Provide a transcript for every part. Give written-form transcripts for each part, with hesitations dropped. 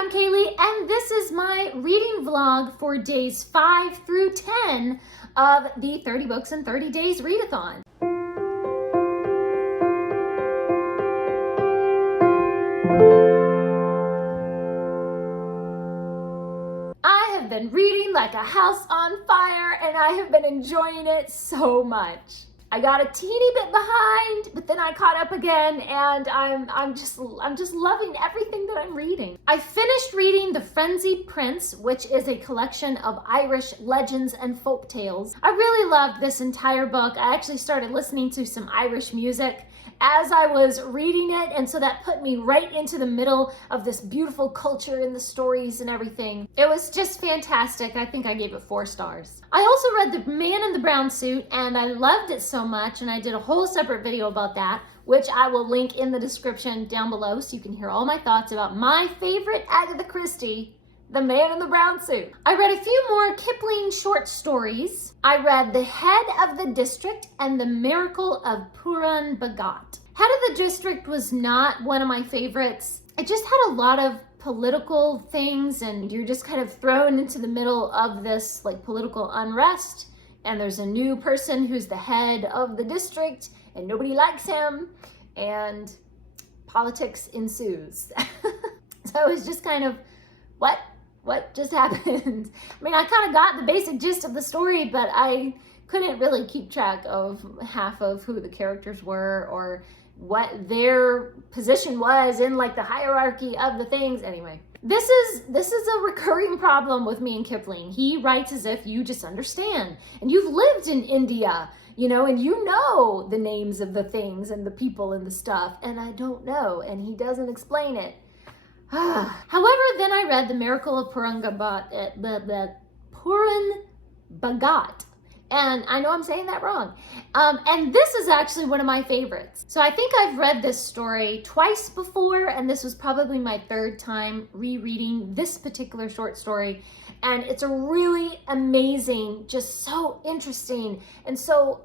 Hi, I'm Kaylee, and this is my reading vlog for days 5 through 10 of the 30 Books in 30 Days Readathon. I have been reading like a house on fire, and I have been enjoying it so much. I got a teeny bit behind, but then I caught up again, and I'm just loving everything that I'm reading. I finished reading The Frenzied Prince, which is a collection of Irish legends and folk tales. I really loved this entire book. I actually started listening to some Irish music as I was reading it, and so that put me right into the middle of this beautiful culture and the stories and everything. It was just fantastic. I think I gave it 4 stars. I also read The Man in the Brown Suit, and I loved it so much, and I did a whole separate video about that, which I will link in the description down below so you can hear all my thoughts about my favorite Agatha Christie, The Man in the Brown Suit. I read a few more Kipling short stories. I read The Head of the District and The Miracle of Puran Bhagat. Head of the District was not one of my favorites. It just had a lot of political things, and you're just kind of thrown into the middle of this like political unrest, and there's a new person who's the head of the district and nobody likes him, and politics ensues. So it was just kind of, what just happened? I mean, I kind of got the basic gist of the story, but I couldn't really keep track of half of who the characters were or what their position was in like the hierarchy of the things. Anyway, this is a recurring problem with me and Kipling. He writes as if you just understand, and you've lived in India, you know, and you know the names of the things and the people and the stuff, and I don't know, and he doesn't explain it. However, then I read The Miracle of Puran Bhagat, and I know I'm saying that wrong. And this is actually one of my favorites. So I think I've read this story twice before, and this was probably my 3rd time rereading this particular short story. And it's a really amazing, just so interesting, and so,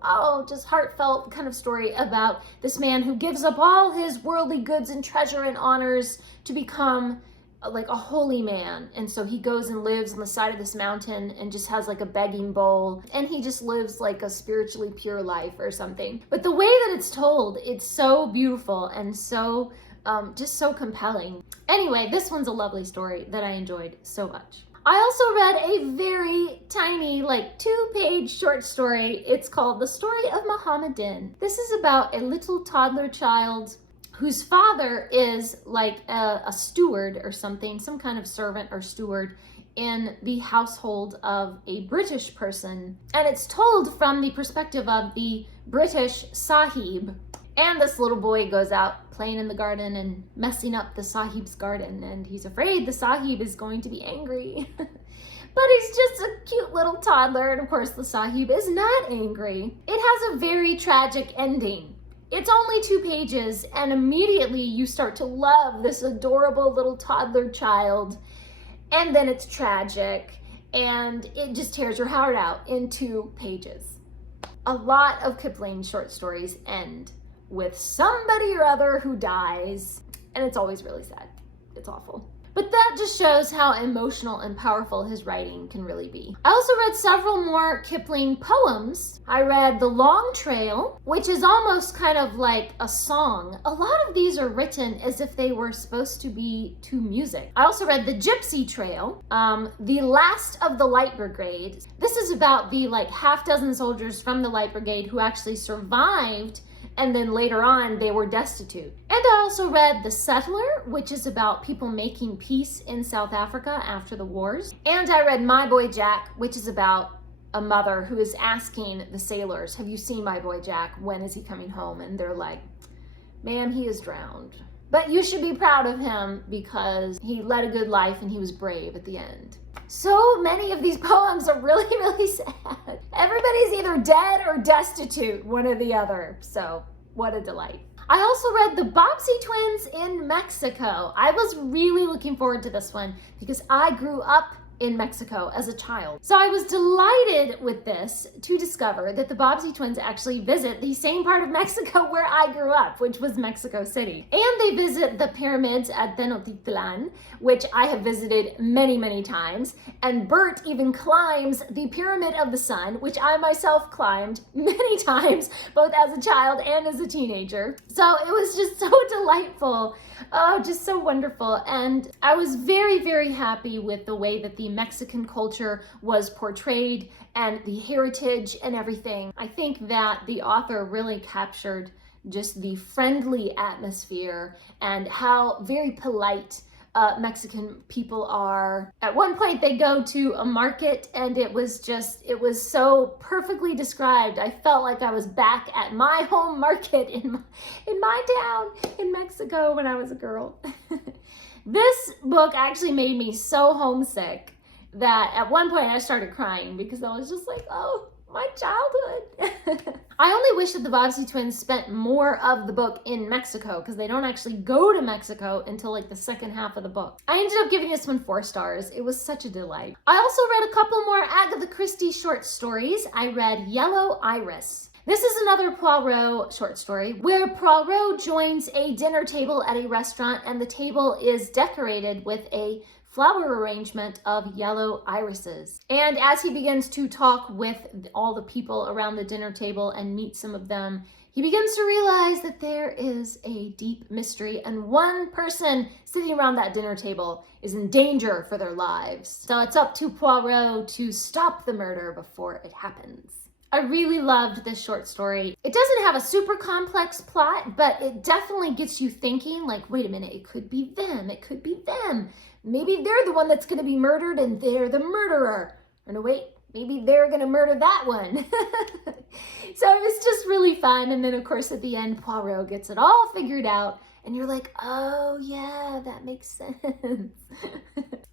just heartfelt kind of story about this man who gives up all his worldly goods and treasure and honors to become like a holy man. And so he goes and lives on the side of this mountain and just has like a begging bowl, and he just lives like a spiritually pure life or something. But the way that it's told, it's so beautiful and so just so compelling. Anyway, this one's a lovely story that I enjoyed so much. I also read a very tiny, like 2-page short story. It's called The Story of Muhammadin. This is about a little toddler child whose father is like a steward or something, some kind of servant or steward in the household of a British person. And it's told from the perspective of the British Sahib. And this little boy goes out playing in the garden and messing up the Sahib's garden, and he's afraid the Sahib is going to be angry. But he's just a cute little toddler, and of course the Sahib is not angry. It has a very tragic ending. It's only 2 pages, and immediately you start to love this adorable little toddler child, and then it's tragic, and it just tears your heart out in 2 pages. A lot of Kipling short stories end with somebody or other who dies, and it's always really sad. It's awful. But that just shows how emotional and powerful his writing can really be. I also read several more Kipling poems. I read The Long Trail, which is almost kind of like a song. A lot of these are written as if they were supposed to be to music. I also read The Gypsy Trail, The Last of the Light Brigade. This is about the like half-dozen soldiers from the Light Brigade who actually survived, and then later on they were destitute. And I also read The Settler, which is about people making peace in South Africa after the wars. And I read My Boy Jack, which is about a mother who is asking the sailors, have you seen my boy Jack? When is he coming home? And they're like, ma'am, he is drowned. But you should be proud of him because he led a good life and he was brave at the end. So many of these poems are really, really sad. Everybody's either dead or destitute, one or the other. So what a delight. I also read the Bobbsey Twins in Mexico. I was really looking forward to this one because I grew up in Mexico as a child. So I was delighted with this to discover that the Bobbsey twins actually visit the same part of Mexico where I grew up, which was Mexico City. And they visit the pyramids at Tenochtitlan, which I have visited many, many times. And Bert even climbs the Pyramid of the Sun, which I myself climbed many times, both as a child and as a teenager. So it was just so delightful. Oh, just so wonderful. And I was very, very happy with the way that the Mexican culture was portrayed and the heritage and everything. I think that the author really captured just the friendly atmosphere and how very polite Mexican people are. At one point they go to a market and it was so perfectly described. I felt like I was back at my home market in my town in Mexico when I was a girl. This book actually made me so homesick that at one point I started crying because I was just like, oh, my childhood. I only wish that the Bobbsey twins spent more of the book in Mexico because they don't actually go to Mexico until like the second half of the book. I ended up giving this one 4 stars. It was such a delight. I also read a couple more Agatha Christie short stories. I read Yellow Iris. This is another Poirot short story where Poirot joins a dinner table at a restaurant and the table is decorated with a flower arrangement of yellow irises. And as he begins to talk with all the people around the dinner table and meet some of them, he begins to realize that there is a deep mystery and one person sitting around that dinner table is in danger for their lives. So it's up to Poirot to stop the murder before it happens. I really loved this short story. It doesn't have a super complex plot, but it definitely gets you thinking like, wait a minute, it could be them, it could be them. Maybe they're the one that's gonna be murdered and they're the murderer. Or no, wait, maybe they're gonna murder that one. So it was just really fun. And then of course at the end, Poirot gets it all figured out and you're like, oh yeah, that makes sense.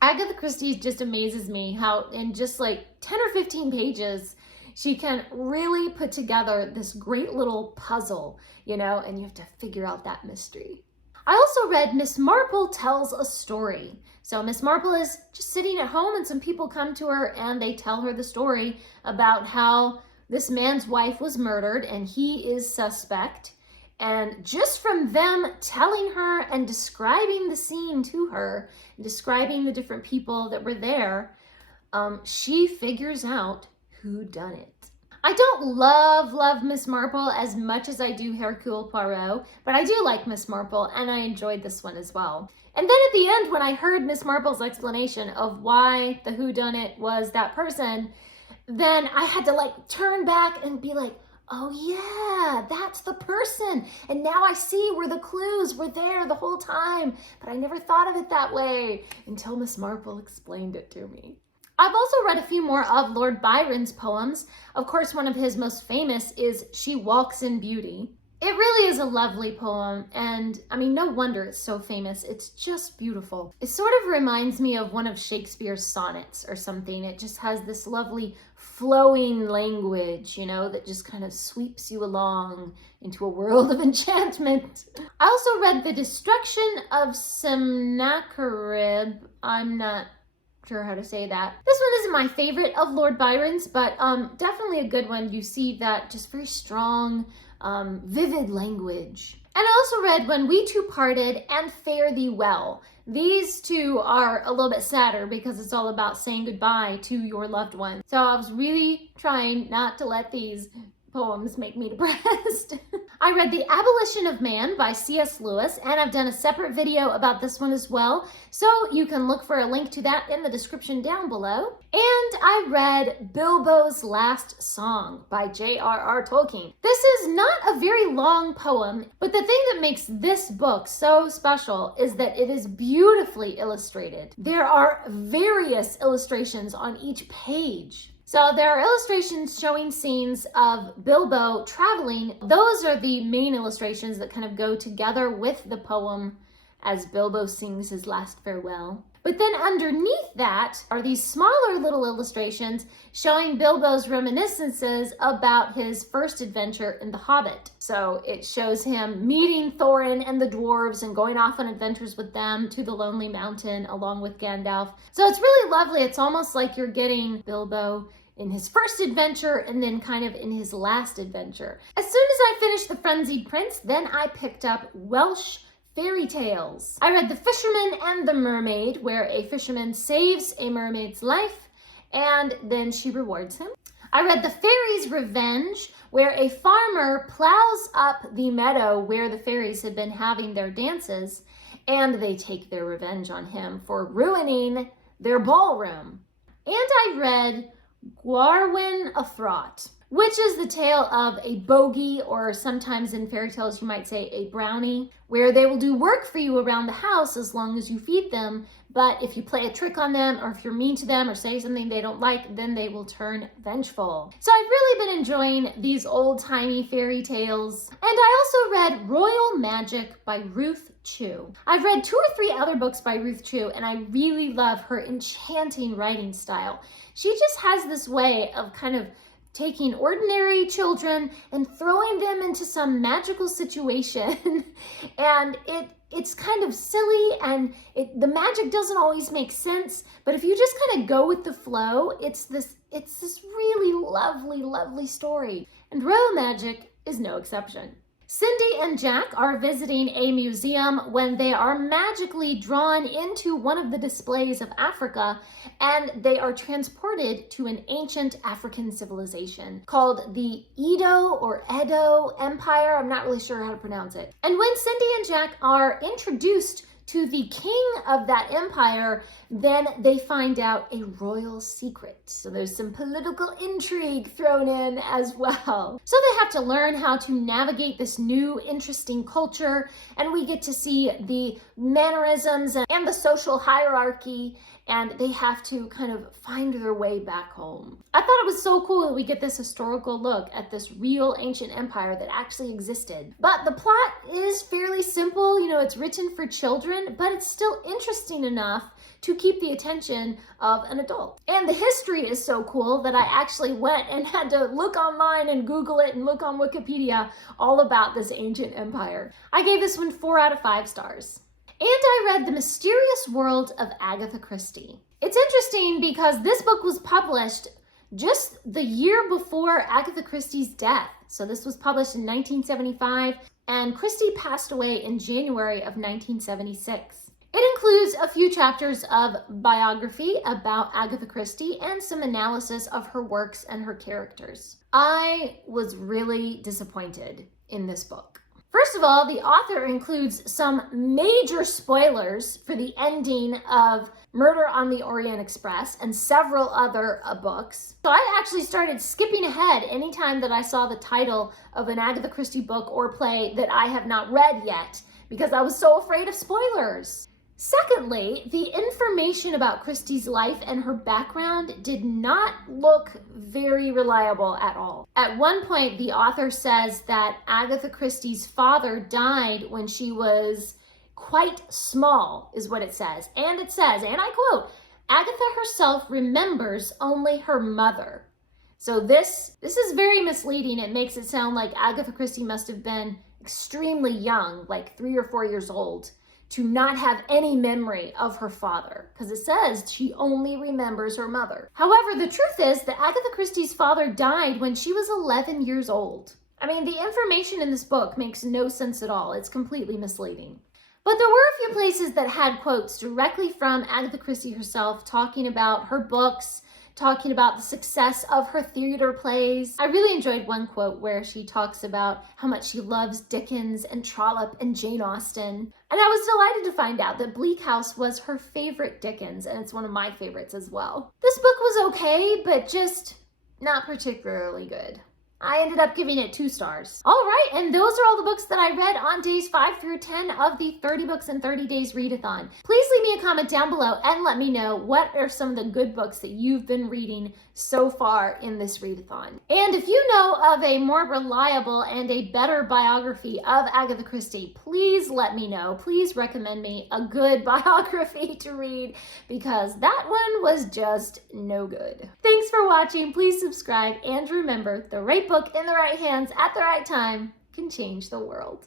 Agatha Christie just amazes me how in just like 10 or 15 pages, she can really put together this great little puzzle, you know, and you have to figure out that mystery. I also read Miss Marple Tells a Story. So Miss Marple is just sitting at home and some people come to her and they tell her the story about how this man's wife was murdered and he is suspect. And just from them telling her and describing the scene to her, describing the different people that were there, she figures out who done it. I don't love Miss Marple as much as I do Hercule Poirot, but I do like Miss Marple and I enjoyed this one as well. And then at the end, when I heard Miss Marple's explanation of why the whodunit was that person, then I had to like turn back and be like, oh yeah, that's the person. And now I see where the clues were there the whole time, but I never thought of it that way until Miss Marple explained it to me. I've also read a few more of Lord Byron's poems. Of course, one of his most famous is She Walks in Beauty. It really is a lovely poem, and I mean, no wonder it's so famous. It's just beautiful. It sort of reminds me of one of Shakespeare's sonnets or something. It just has this lovely flowing language, you know, that just kind of sweeps you along into a world of enchantment. I also read The Destruction of Sennacherib. I'm not sure how to say that. This one isn't my favorite of Lord Byron's, but definitely a good one. You see that just very strong, vivid language. And I also read When We Two Parted and Fare Thee Well. These two are a little bit sadder because it's all about saying goodbye to your loved one. So I was really trying not to let these poems make me depressed. I read The Abolition of Man by C.S. Lewis, and I've done a separate video about this one as well, so you can look for a link to that in the description down below. And I read Bilbo's Last Song by J.R.R. Tolkien. This is not a very long poem, but the thing that makes this book so special is that it is beautifully illustrated. There are various illustrations on each page. So there are illustrations showing scenes of Bilbo traveling. Those are the main illustrations that kind of go together with the poem as Bilbo sings his last farewell. But then underneath that are these smaller little illustrations showing Bilbo's reminiscences about his first adventure in The Hobbit. So it shows him meeting Thorin and the dwarves and going off on adventures with them to the Lonely Mountain along with Gandalf. So it's really lovely. It's almost like you're getting Bilbo in his first adventure and then kind of in his last adventure. As soon as I finished The Frenzied Prince, then I picked up Welsh fairy tales. I read The Fisherman and the Mermaid, where a fisherman saves a mermaid's life and then she rewards him. I read The Fairy's Revenge, where a farmer plows up the meadow where the fairies had been having their dances and they take their revenge on him for ruining their ballroom. And I read Gwarwyn Athrot, which is the tale of a bogey, or sometimes in fairy tales you might say a brownie, where they will do work for you around the house as long as you feed them, but if you play a trick on them or if you're mean to them or say something they don't like, then they will turn vengeful. So I've really been enjoying these old-timey fairy tales. And I also read Royal Magic by Ruth Chu. I've read 2 or 3 other books by Ruth Chu, and I really love her enchanting writing style. She just has this way of kind of taking ordinary children and throwing them into some magical situation. And it's kind of silly, and the magic doesn't always make sense, but if you just kind of go with the flow, it's this really lovely, lovely story. And Royal Magic is no exception. Cindy and Jack are visiting a museum when they are magically drawn into one of the displays of Africa, and they are transported to an ancient African civilization called the Edo Empire. I'm not really sure how to pronounce it. And when Cindy and Jack are introduced to the king of that empire, then they find out a royal secret. So there's some political intrigue thrown in as well. So they have to learn how to navigate this new interesting culture, and we get to see the mannerisms and the social hierarchy, and they have to kind of find their way back home. I thought it was so cool that we get this historical look at this real ancient empire that actually existed. But the plot is fairly simple. You know, it's written for children, but it's still interesting enough to keep the attention of an adult. And the history is so cool that I actually went and had to look online and Google it and look on Wikipedia all about this ancient empire. I gave this one 4 out of 5 stars. And I read The Mysterious World of Agatha Christie. It's interesting because this book was published just the year before Agatha Christie's death. So this was published in 1975, and Christie passed away in January of 1976. It includes a few chapters of biography about Agatha Christie and some analysis of her works and her characters. I was really disappointed in this book. First of all, the author includes some major spoilers for the ending of Murder on the Orient Express and several other books. So I actually started skipping ahead anytime that I saw the title of an Agatha Christie book or play that I have not read yet, because I was so afraid of spoilers. Secondly, the information about Christie's life and her background did not look very reliable at all. At one point, the author says that Agatha Christie's father died when she was quite small, is what it says. And it says, and I quote, Agatha herself remembers only her mother. So this is very misleading. It makes it sound like Agatha Christie must have been extremely young, like 3 or 4 years old, to not have any memory of her father, because it says she only remembers her mother. However, the truth is that Agatha Christie's father died when she was 11 years old. I mean, the information in this book makes no sense at all. It's completely misleading. But there were a few places that had quotes directly from Agatha Christie herself, talking about her books, talking about the success of her theater plays. I really enjoyed one quote where she talks about how much she loves Dickens and Trollope and Jane Austen. And I was delighted to find out that Bleak House was her favorite Dickens, and it's one of my favorites as well. This book was okay, but just not particularly good. I ended up giving it 2 stars. All right, and those are all the books that I read on days 5 through 10 of the 30 Books in 30 Days Readathon. Please leave me a comment down below and let me know what are some of the good books that you've been reading so far in this readathon. And if you know of a more reliable and a better biography of Agatha Christie, please let me know. Please recommend me a good biography to read, because that one was just no good. Thanks for watching. Please subscribe, and remember, the right book in the right hands at the right time can change the world.